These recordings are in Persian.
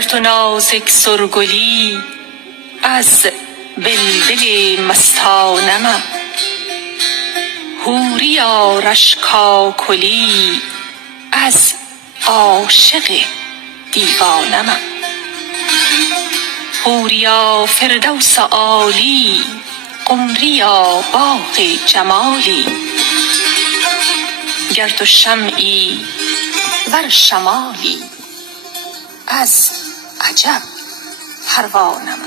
گر تو نازک سرگلی از بلبل مستانم، حوریا رشک کلی از عاشق دیوانم. حوریا فردوس عالی، قمریا باغ جمالی، گر تو شمعی ور شمالی از عجب پروانم.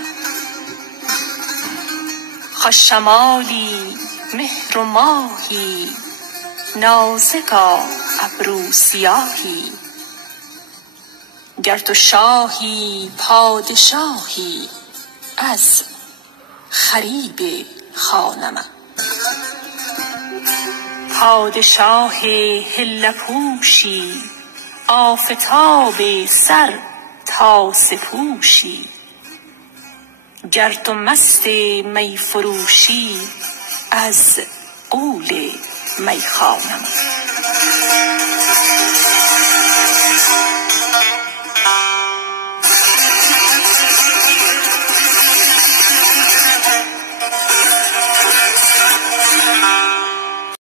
خوش شمالی مهر و ماهی، نازکا ابرو سیاهی، گر تو شاهی پادشاهی از خریب خانم. پادشاه حله پوشی، آفتاب سر تاسه پوشی، گر تو مست می فروشی از غول میخانم.